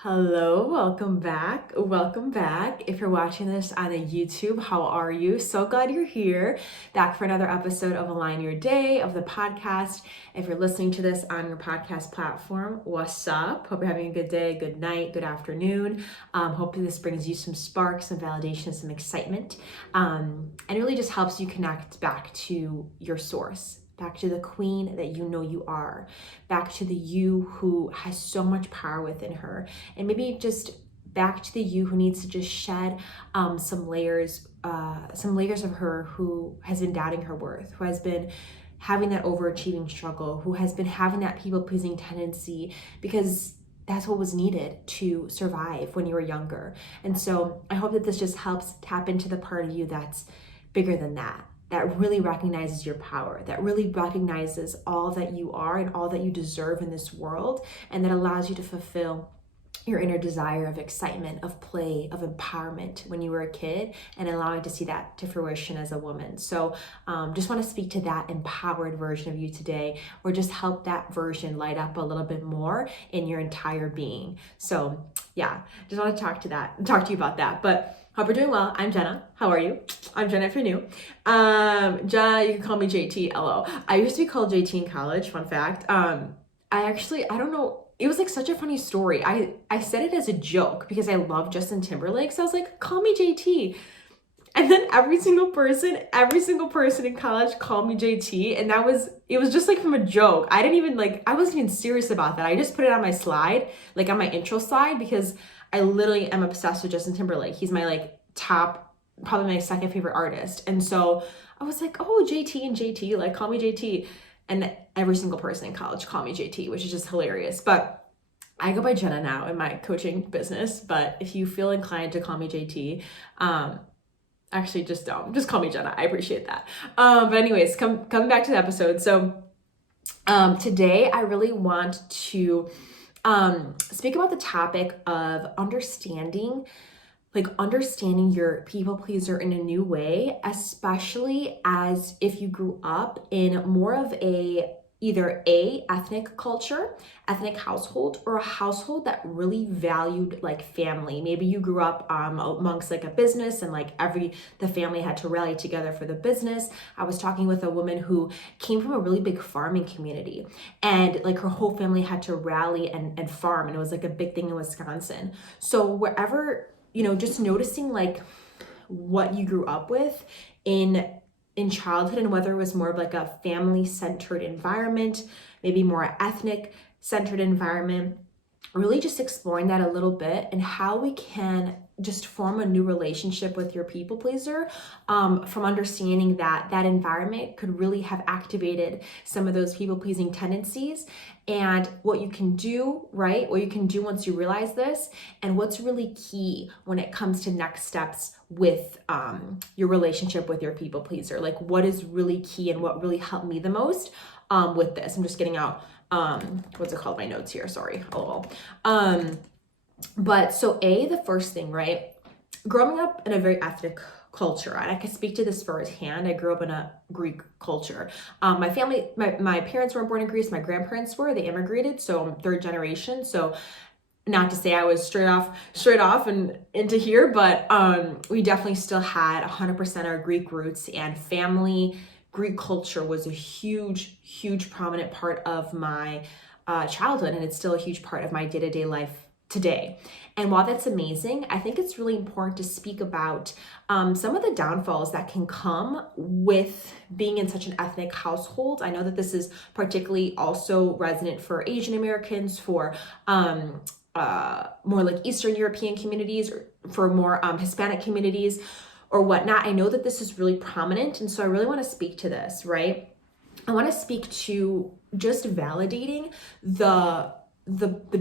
Hello, welcome back. Welcome back. If you're watching this on a YouTube, how are you? So glad you're here. Back for another episode of Align Your Day of the podcast. If you're listening to this on your podcast platform, what's up? Hope you're having a good day, good night, good afternoon. Hopefully this brings you some sparks, some validation, some excitement, and really just helps you connect back to your source, back to the queen that you know you are, back to the you who has so much power within her, and maybe just back to the you who needs to just shed some layers of her who has been doubting her worth, who has been having that overachieving struggle, who has been having that people-pleasing tendency, because that's what was needed to survive when you were younger. And so I hope that this just helps tap into the part of you that's bigger than that really recognizes your power, that really recognizes all that you are and all that you deserve in this world, and that allows you to fulfill your inner desire of excitement, of play, of empowerment when you were a kid, and allowing to see that to fruition as a woman. So just want to speak to that empowered version of you today, or just help that version light up a little bit more in your entire being. So yeah, just want to talk to you about that. But hope you're doing well. I'm Jenna. How are you? I'm Jenna if you're new. Jenna, you can call me JT, LO. I used to be called JT in college, fun fact. I don't know, it was like such a funny story. I said it as a joke because I love Justin Timberlake. So I was like, call me JT. And then every single person in college called me JT. And it was just like from a joke. I wasn't even serious about that. I just put it on my slide, like on my intro slide, because I literally am obsessed with Justin Timberlake. He's my like top, probably my second favorite artist. And so I was like, oh, JT and JT, like call me JT. And every single person in college called me JT, which is just hilarious. But I go by Jenna now in my coaching business. But if you feel inclined to call me JT, actually just don't. Just call me Jenna. I appreciate that. But anyways, coming back to the episode. So today I really want to speak about the topic of understanding your people pleaser in a new way, especially as if you grew up in more of either a ethnic household, or a household that really valued like family. Maybe you grew up amongst like a business, and like the family had to rally together for the business. I was talking with a woman who came from a really big farming community, and like her whole family had to rally and farm, and it was like a big thing in Wisconsin. So wherever, just noticing like what you grew up with in childhood, and whether it was more of like a family-centered environment, maybe more ethnic-centered environment, really just exploring that a little bit, and how we can just form a new relationship with your people pleaser, from understanding that environment could really have activated some of those people pleasing tendencies, and what you can do, right? What you can do once you realize this, and what's really key when it comes to next steps with your relationship with your people pleaser. Like what is really key and what really helped me the most with this. I'm just getting out what's it called, my notes here, sorry. But so the first thing, right? Growing up in a very ethnic culture, and I can speak to this firsthand. I grew up in a Greek culture. My family, my parents weren't born in Greece. My grandparents were. They immigrated, so I'm third generation. So not to say I was straight off and into here, but we definitely still had 100% our Greek roots, and family Greek culture was a huge prominent part of my childhood, and it's still a huge part of my day-to-day life today. And while that's amazing, I think it's really important to speak about some of the downfalls that can come with being in such an ethnic household. I know that this is particularly also resonant for Asian Americans, for more like Eastern European communities, or for more Hispanic communities or whatnot. I know that this is really prominent, and so I really want to speak to this, right? I want to speak to just validating the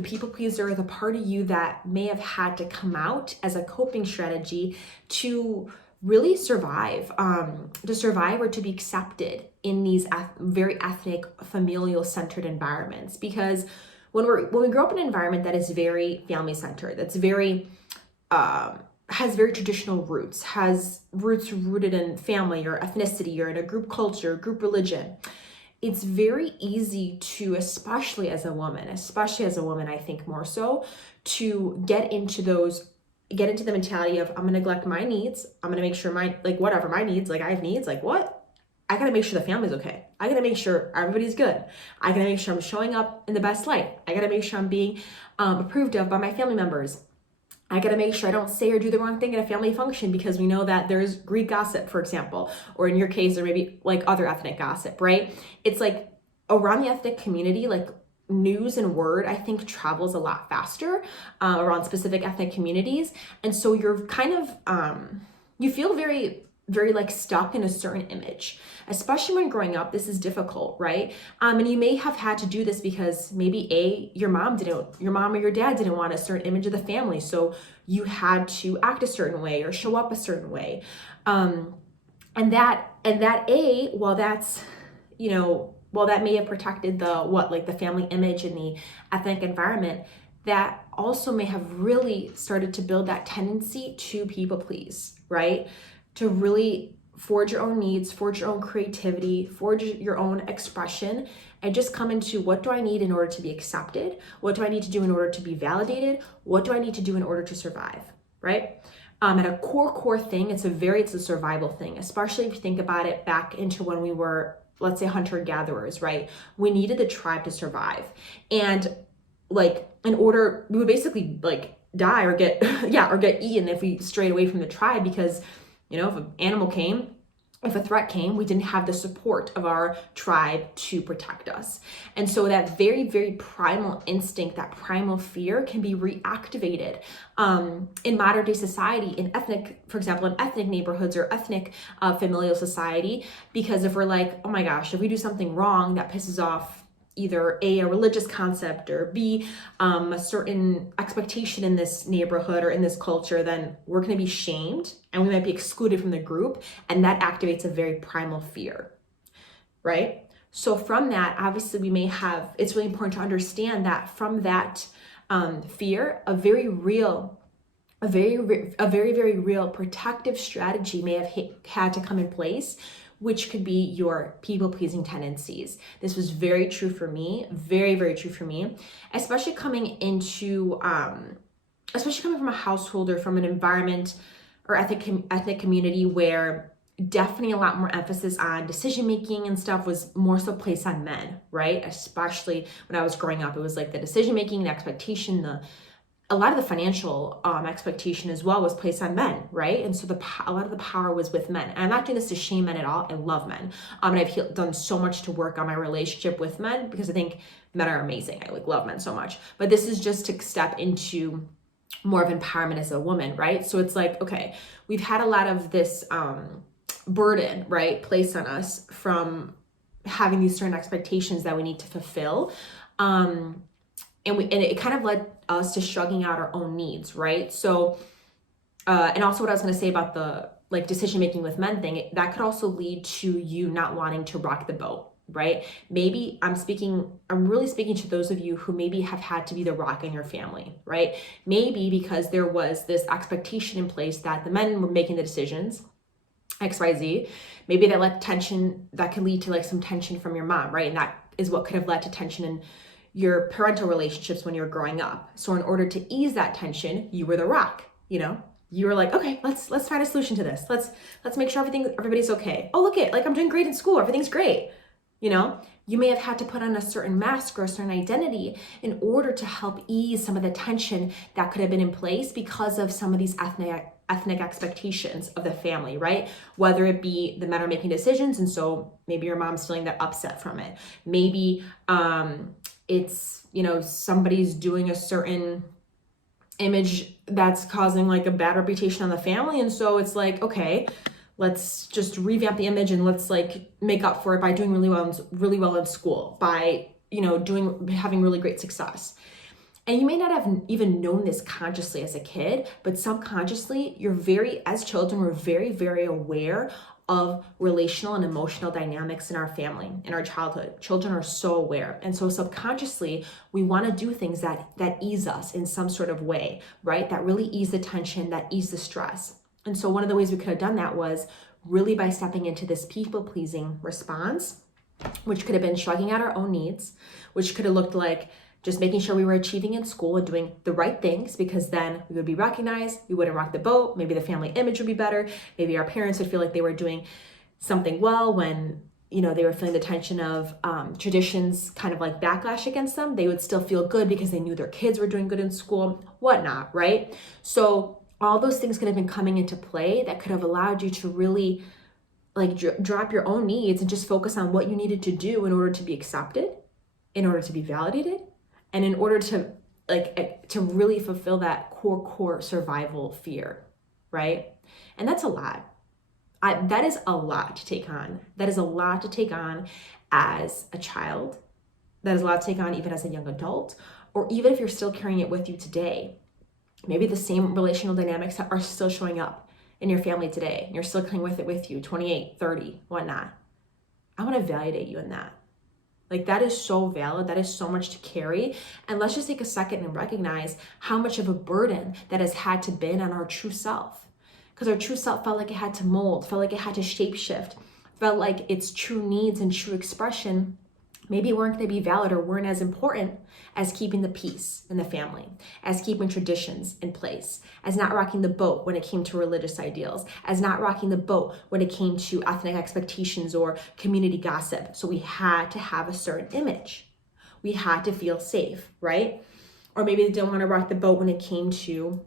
people pleaser, the part of you that may have had to come out as a coping strategy to really survive, or to be accepted in these very ethnic, familial centered environments. Because when we grow up in an environment that is very family centered, that's very has very traditional roots, has roots rooted in family or ethnicity or in a group culture, group religion, it's very easy to, especially as a woman, I think more so, to get into the mentality of, I'm gonna neglect my needs. I'm gonna make sure my needs, like I have needs, like what? I gotta make sure the family's okay. I gotta make sure everybody's good. I gotta make sure I'm showing up in the best light. I gotta make sure I'm being approved of by my family members. I gotta make sure I don't say or do the wrong thing at a family function, because we know that there's Greek gossip, for example, or in your case, or maybe like other ethnic gossip, right? It's like around the ethnic community, like news and word, I think, travels a lot faster around specific ethnic communities. And so you're kind of, you feel very, very like stuck in a certain image, especially when growing up. This is difficult, right? And you may have had to do this because maybe your mom or your dad didn't want a certain image of the family, so you had to act a certain way or show up a certain way. And that while that may have protected the family image and the ethnic environment, that also may have really started to build that tendency to people please, right? To really forge your own needs, forge your own creativity, forge your own expression, and just come into, what do I need in order to be accepted? What do I need to do in order to be validated? What do I need to do in order to survive, right? At a core thing, it's a survival thing, especially if you think about it back into when we were, let's say, hunter-gatherers, right? We needed the tribe to survive. And like, we would basically like die or get eaten if we strayed away from the tribe, because if a threat came, we didn't have the support of our tribe to protect us. And so that very, very primal instinct, that primal fear, can be reactivated in modern day society, for example, in ethnic neighborhoods or ethnic familial society, because if we're like, oh my gosh, if we do something wrong that pisses off either a religious concept, or B, a certain expectation in this neighborhood or in this culture, then we're going to be shamed and we might be excluded from the group. And that activates a very primal fear, right? So from that, obviously it's really important to understand that from that fear, a very, very real protective strategy may have had to come in place, which could be your people-pleasing tendencies. This was very true for me, very, very true for me, especially coming from a household or from an environment or ethnic community where definitely a lot more emphasis on decision-making and stuff was more so placed on men, right? Especially when I was growing up, it was like the decision-making, the expectation, a lot of the financial expectation as well was placed on men, right? And so a lot of the power was with men. And I'm not doing this to shame men at all. I love men. And I've done so much to work on my relationship with men, because I think men are amazing. I love men so much. But this is just to step into more of empowerment as a woman, right? So it's like, okay, we've had a lot of this burden, right, placed on us from having these certain expectations that we need to fulfill. And it kind of led us to shrugging out our own needs, right? So, and also what I was going to say about the like decision-making with men thing, that could also lead to you not wanting to rock the boat, right? Maybe I'm really speaking to those of you who maybe have had to be the rock in your family, right? Maybe because there was this expectation in place that the men were making the decisions, XYZ. Maybe that could lead to like some tension from your mom, right? And that is what could have led to tension in your parental relationships when you're growing up. So in order to ease that tension, you were the rock, you were like, okay, let's find a solution to this. Let's make sure everybody's okay. Oh, look I'm doing great in school. Everything's great. You may have had to put on a certain mask or a certain identity in order to help ease some of the tension that could have been in place because of some of these ethnic expectations of the family, right? Whether it be the men are making decisions, and so maybe your mom's feeling that upset from it. Maybe it's, somebody's doing a certain image that's causing like a bad reputation on the family. And so it's like, okay, let's just revamp the image and let's like make up for it by doing really well in school, by, having really great success. And you may not have even known this consciously as a kid, but subconsciously, as children, we're very, very aware of relational and emotional dynamics in our family, in our childhood. Children are so aware. And so subconsciously, we want to do things that ease us in some sort of way, right? That really ease the tension, that ease the stress. And so one of the ways we could have done that was really by stepping into this people-pleasing response which could have been shrugging at our own needs, which could have looked like just making sure we were achieving in school and doing the right things, because then we would be recognized, we wouldn't rock the boat, maybe the family image would be better, maybe our parents would feel like they were doing something well when, you know, they were feeling the tension of traditions kind of like backlash against them. They would still feel good because they knew their kids were doing good in school, whatnot, right? So all those things could have been coming into play that could have allowed you to really like drop your own needs and just focus on what you needed to do in order to be accepted, in order to be validated, and in order to to really fulfill that core survival fear, right? And that's a lot. That is a lot to take on. That is a lot to take on as a child. That is a lot to take on even as a young adult, or even if you're still carrying it with you today. Maybe the same relational dynamics are still showing up in your family today. You're still carrying with you, 28, 30, whatnot. I want to validate you in that. Like, that is so valid. That is so much to carry. And let's just take a second and recognize how much of a burden that has had to been on our true self. Because our true self felt like it had to mold, felt like it had to shapeshift, felt like its true needs and true expression maybe weren't going to be valid or weren't as important as keeping the peace in the family, as keeping traditions in place, as not rocking the boat when it came to religious ideals, as not rocking the boat when it came to ethnic expectations or community gossip. So we had to have a certain image. We had to feel safe, right? Or maybe they didn't want to rock the boat when it came to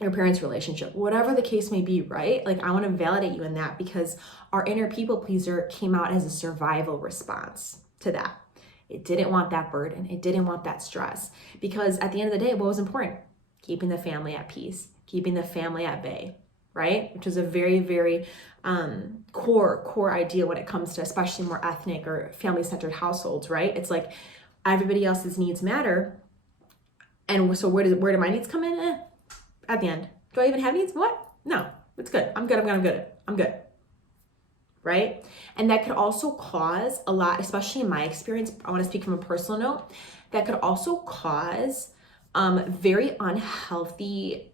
your parents' relationship, whatever the case may be, right? Like, I want to validate you in that, because our inner people pleaser came out as a survival response to that. It didn't want that burden. It didn't want that stress, because at the end of the day, what was important? Keeping the family at peace, keeping the family at bay, right? Which is a very, very core idea when it comes to especially more ethnic or family-centered households, right? It's like everybody else's needs matter. And so where do my needs come in? At the end. Do I even have needs? What? No, it's good. I'm good. Right? And that could also cause a lot, especially in my experience, I want to speak from a personal note, that could also cause very unhealthy,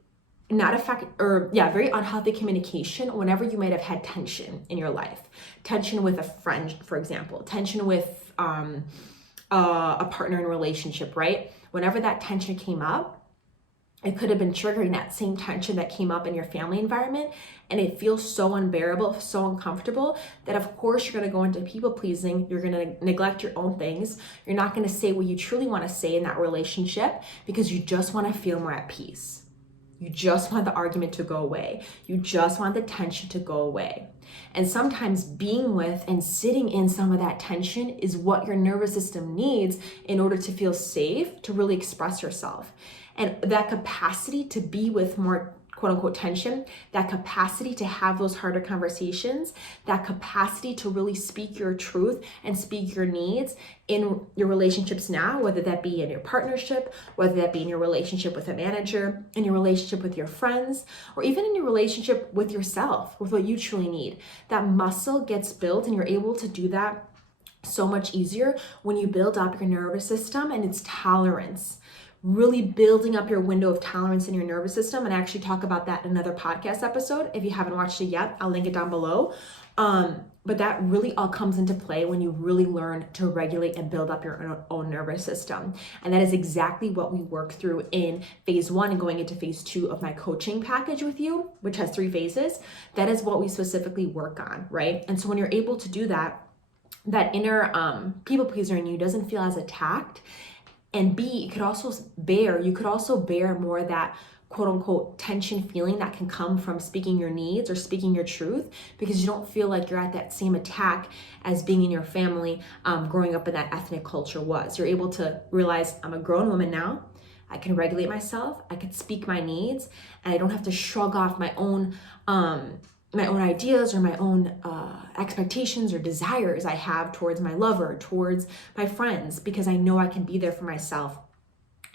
very unhealthy communication whenever you might have had tension in your life. Tension with a friend, for example, tension with a partner in a relationship, right? Whenever that tension came up, it could have been triggering that same tension that came up in your family environment, and it feels so unbearable, so uncomfortable, that of course you're going to go into people pleasing. You're going to neglect your own things. You're not going to say what you truly want to say in that relationship, because you just want to feel more at peace. You just want the argument to go away. You just want the tension to go away. And sometimes being with and sitting in some of that tension is what your nervous system needs in order to feel safe, to really express yourself. And that capacity to be with more quote unquote tension, that capacity to have those harder conversations, that capacity to really speak your truth and speak your needs in your relationships now, whether that be in your partnership, whether that be in your relationship with a manager, in your relationship with your friends, or even in your relationship with yourself, with what you truly need. That muscle gets built, and you're able to do that so much easier when you build up your nervous system and its tolerance. Really building up your window of tolerance in your nervous system. And I actually talk about that in another podcast episode. If you haven't watched it yet, I'll link it down below. But that really all comes into play when you really learn to regulate and build up your own nervous system. And that is exactly what we work through in phase 1 and going into phase 2 of my coaching package with you, which has 3 phases. That is what we specifically work on, right? And so when you're able to do that, that inner people pleaser in you doesn't feel as attacked. And B, you could also bear more of that quote unquote tension feeling that can come from speaking your needs or speaking your truth, because you don't feel like you're at that same attack as being in your family growing up in that ethnic culture was. You're able to realize, I'm a grown woman now. I can regulate myself. I can speak my needs, and I don't have to shrug off my own ideas or my own expectations or desires I have towards my lover, towards my friends, because I know I can be there for myself.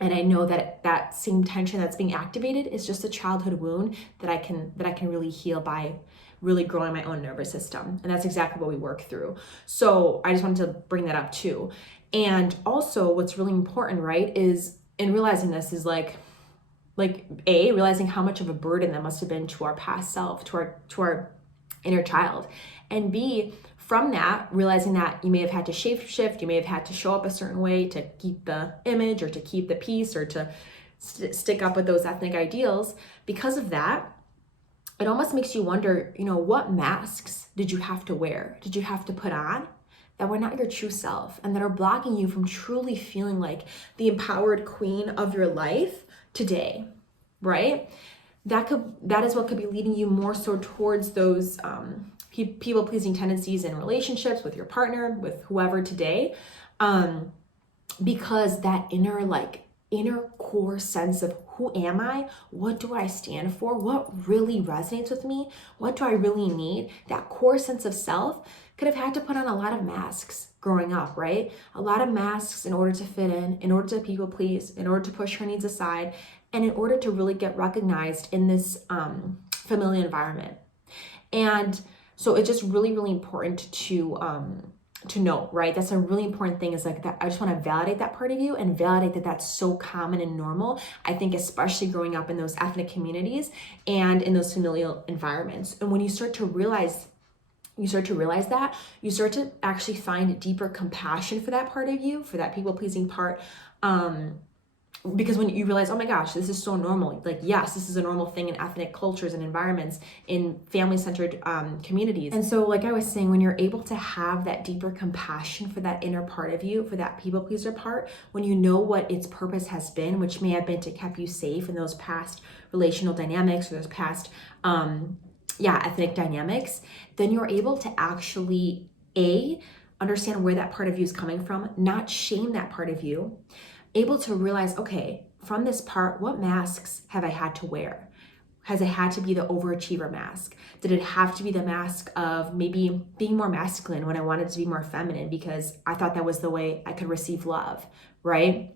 And I know that that same tension that's being activated is just a childhood wound that I can really heal by really growing my own nervous system. And that's exactly what we work through. So I just wanted to bring that up too. And also what's really important, right, is in realizing this is like A, realizing how much of a burden that must have been to our past self, to our inner child, and B, from that, realizing that you may have had to shape shift, you may have had to show up a certain way to keep the image or to keep the peace or to stick up with those ethnic ideals. Because of that, it almost makes you wonder, what masks did you have to wear? Did you have to put on that were not your true self and that are blocking you from truly feeling like the empowered queen of your life today, right? That is what could be leading you more so towards those people-pleasing tendencies in relationships with your partner, with whoever today, because that inner core sense of who am I? What do I stand for? What really resonates with me? What do I really need? That core sense of self could have had to put on a lot of masks growing up, right? A lot of masks in order to fit in order to people please, in order to push her needs aside, and in order to really get recognized in this familiar environment. And so it's just really, really important to know, right? That's a really important thing, is like that. I just want to validate that part of you and validate that that's so common and normal. I think especially growing up in those ethnic communities and in those familial environments. And when you start to realize that, you start to actually find deeper compassion for that part of you, for that people-pleasing part. Because when you realize, oh my gosh, this is so normal. Like, yes, this is a normal thing in ethnic cultures and environments, in family-centered communities. And so, like I was saying, when you're able to have that deeper compassion for that inner part of you, for that people-pleaser part, when you know what its purpose has been, which may have been to keep you safe in those past relational dynamics or those past, ethnic dynamics, then you're able to actually, understand where that part of you is coming from, not shame that part of you, able to realize, okay, from this part, what masks have I had to wear? Has it had to be the overachiever mask? Did it have to be the mask of maybe being more masculine when I wanted to be more feminine because I thought that was the way I could receive love, right?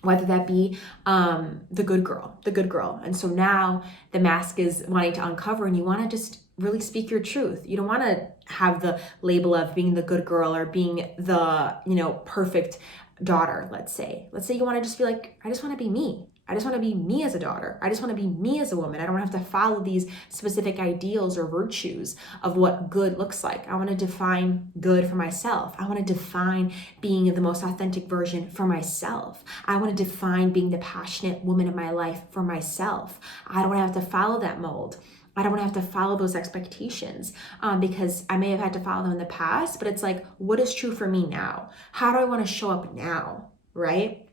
Whether that be the good girl. And so now the mask is wanting to uncover, and you want to just really speak your truth. You don't want to have the label of being the good girl or being the, perfect daughter, let's say you want to just be like, I just want to be me. I just want to be me as a daughter. I just want to be me as a woman. I don't have to follow these specific ideals or virtues of what good looks like. I want to define good for myself. I want to define being the most authentic version for myself. I want to define being the passionate woman in my life for myself. I don't want to have to follow that mold. I don't want to have to follow those expectations because I may have had to follow them in the past, but it's like, what is true for me now? How do I want to show up now, right?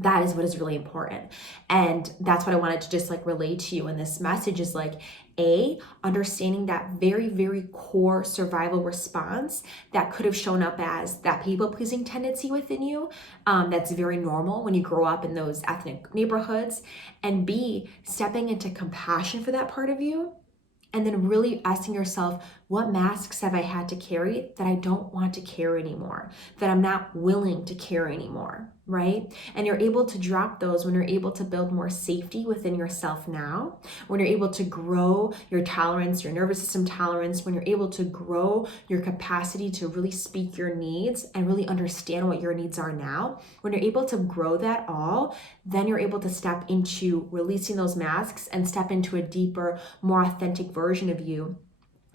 That is what is really important. And that's what I wanted to just relay to you in this message is understanding that very, very core survival response that could have shown up as that people-pleasing tendency within you. That's very normal when you grow up in those ethnic neighborhoods. And B, stepping into compassion for that part of you. And then really asking yourself, what masks have I had to carry that I don't want to carry anymore, that I'm not willing to carry anymore, right? And you're able to drop those when you're able to build more safety within yourself now, when you're able to grow your tolerance, your nervous system tolerance, when you're able to grow your capacity to really speak your needs and really understand what your needs are now, when you're able to grow that all, then you're able to step into releasing those masks and step into a deeper, more authentic version of you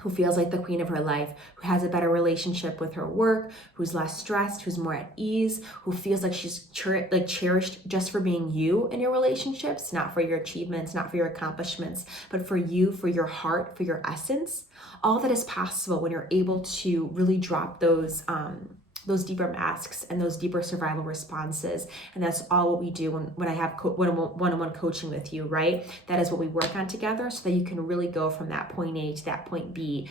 who feels like the queen of her life, who has a better relationship with her work, who's less stressed, who's more at ease, who feels like she's cherished just for being you in your relationships, not for your achievements, not for your accomplishments, but for you, for your heart, for your essence. All that is possible when you're able to really drop those deeper masks and those deeper survival responses. And that's all what we do when I have one-on-one coaching with you, right? That is what we work on together so that you can really go from that point A to that point B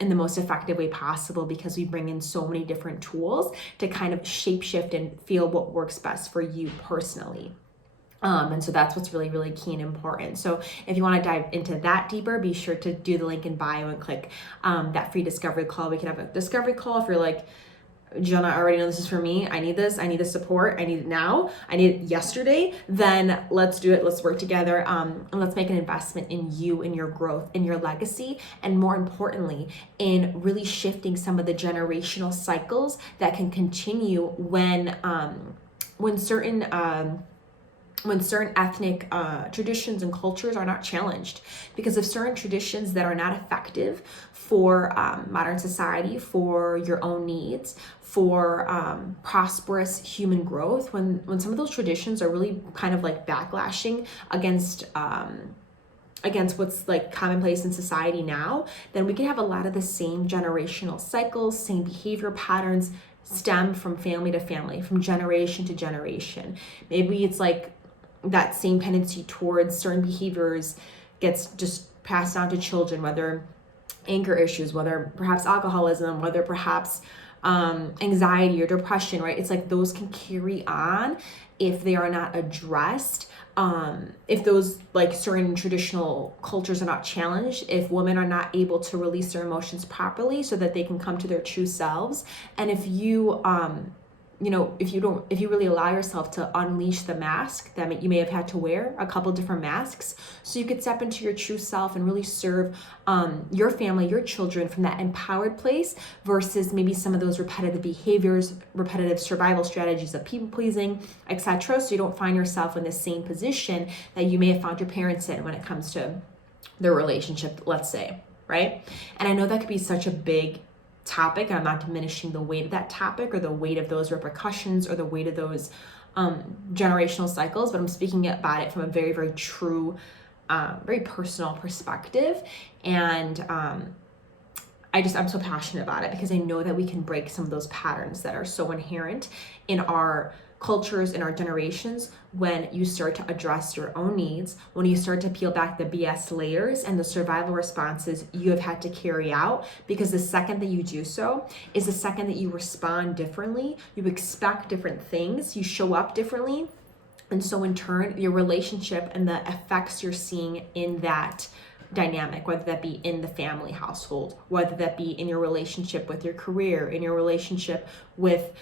in the most effective way possible, because we bring in so many different tools to kind of shape shift and feel what works best for you personally. And so that's what's really, really key and important. So if you want to dive into that deeper, be sure to do the link in bio and click that free discovery call. We can have a discovery call if you're like, Jenna, I already know this is for me. I need this. I need the support. I need it now. I need it yesterday. Then let's do it. Let's work together. And let's make an investment in you, in your growth, in your legacy, and more importantly, in really shifting some of the generational cycles that can continue when certain when certain ethnic traditions and cultures are not challenged, because of certain traditions that are not effective for modern society, for your own needs, for prosperous human growth, when some of those traditions are really kind of like backlashing against what's like commonplace in society now, then we can have a lot of the same generational cycles, same behavior patterns stem from family to family, from generation to generation. Maybe it's like that same tendency towards certain behaviors gets just passed on to children, whether anger issues, whether perhaps alcoholism, whether perhaps anxiety or depression, right? It's like those can carry on if they are not addressed. If those like certain traditional cultures are not challenged, if women are not able to release their emotions properly so that they can come to their true selves, and if you if you really allow yourself to unleash the mask that you may have had to wear, a couple different masks, so you could step into your true self and really serve your family, your children from that empowered place, versus maybe some of those repetitive behaviors, repetitive survival strategies of people pleasing, etc. So you don't find yourself in the same position that you may have found your parents in when it comes to their relationship, let's say, right? And I know that could be such a big topic, and I'm not diminishing the weight of that topic or the weight of those repercussions or the weight of those generational cycles, but I'm speaking about it from a very, very true, very personal perspective. And I'm so passionate about it because I know that we can break some of those patterns that are so inherent in our cultures, in our generations, when you start to address your own needs, when you start to peel back the BS layers and the survival responses you have had to carry out. Because the second that you do so is the second that you respond differently, you expect different things, you show up differently. And so in turn, your relationship and the effects you're seeing in that dynamic, whether that be in the family household, whether that be in your relationship with your career, in your relationship with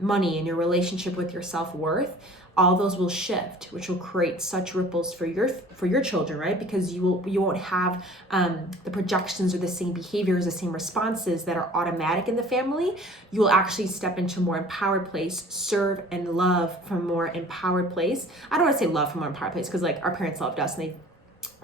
money, in your relationship with your self-worth, all those will shift, which will create such ripples for your children, right? Because you won't have the projections or the same behaviors, the same responses that are automatic in the family. You will actually step into a more empowered place, serve and love from a more empowered place. I don't want to say love from a more empowered place, because like our parents loved us and they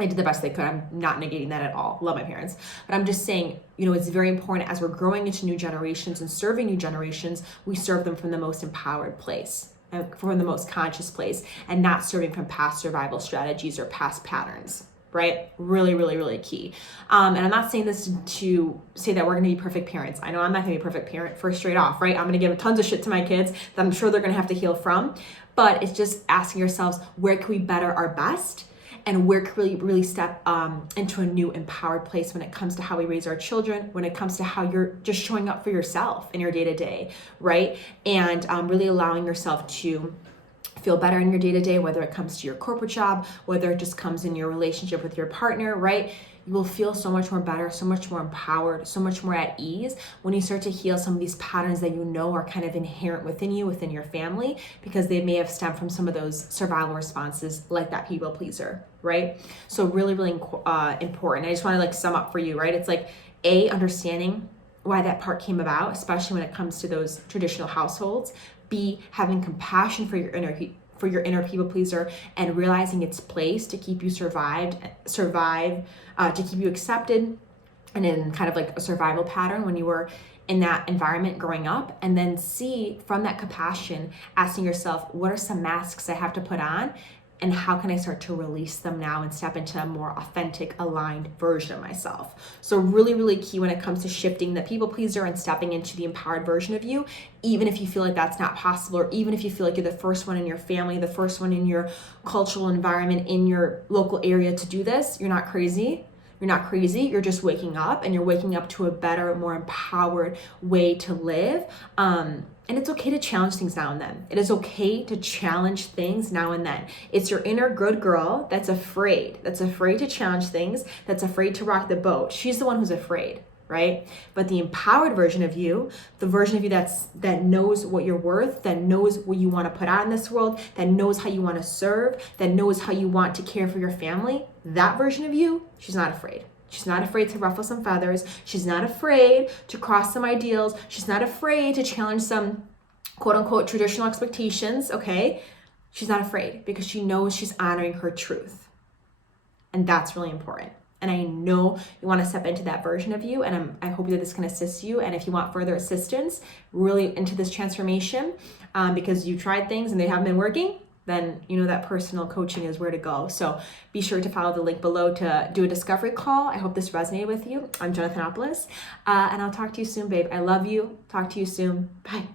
did the best they could. I'm not negating that at all. Love my parents. But I'm just saying, it's very important as we're growing into new generations and serving new generations, we serve them from the most empowered place, from the most conscious place, and not serving from past survival strategies or past patterns, right? Really, really, really key. And I'm not saying this to say that we're going to be perfect parents. I know I'm not going to be a perfect parent for straight off, right? I'm going to give tons of shit to my kids that I'm sure they're going to have to heal from. But it's just asking yourselves, where can we better our best? And where can we really step into a new empowered place when it comes to how we raise our children, when it comes to how you're just showing up for yourself in your day-to-day, right? And really allowing yourself to feel better in your day-to-day, whether it comes to your corporate job, whether it just comes in your relationship with your partner, right? You will feel so much more better, so much more empowered, so much more at ease when you start to heal some of these patterns that are kind of inherent within you, within your family, because they may have stemmed from some of those survival responses like that people pleaser, right? So really, really important. I just want to sum up for you, right? It's like understanding why that part came about, especially when it comes to those traditional households. B, having compassion for your inner people pleaser and realizing its place to keep you to keep you accepted and in kind of like a survival pattern when you were in that environment growing up. And then C, from that compassion, asking yourself, what are some masks I have to put on? And how can I start to release them now and step into a more authentic, aligned version of myself? So really, really key when it comes to shifting the people pleaser and stepping into the empowered version of you, even if you feel like that's not possible, or even if you feel like you're the first one in your family, the first one in your cultural environment, in your local area to do this. You're not crazy. You're not crazy. You're just waking up, and you're waking up to a better, more empowered way to live. And it's okay to challenge things now and then. It is okay to challenge things now and then. It's your inner good girl that's afraid to challenge things, that's afraid to rock the boat. She's the one who's afraid, right? But the empowered version of you, the version of you that knows what you're worth, that knows what you want to put out in this world, that knows how you want to serve, that knows how you want to care for your family, that version of you, she's not afraid. She's not afraid to ruffle some feathers. She's not afraid to cross some ideals. She's not afraid to challenge some quote unquote traditional expectations, okay? She's not afraid because she knows she's honoring her truth. And that's really important. And I know you want to step into that version of you, and I hope that this can assist you. And if you want further assistance really into this transformation, because you tried things and they haven't been working, then you know that personal coaching is where to go. So be sure to follow the link below to do a discovery call. I hope this resonated with you. I'm Jonathanopoulos, and I'll talk to you soon, babe. I love you. Talk to you soon. Bye.